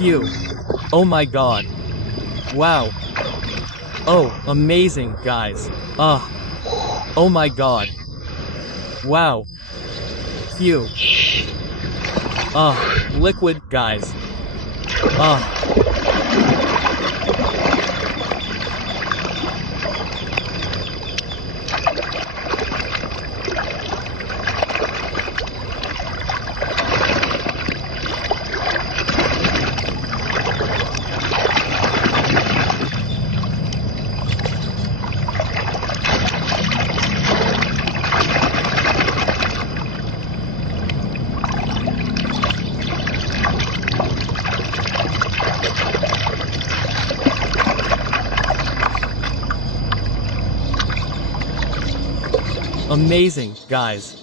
Phew. Oh my god. Wow. Oh, amazing, guys. Oh my god. Wow. Phew. Liquid, guys. Amazing, guys.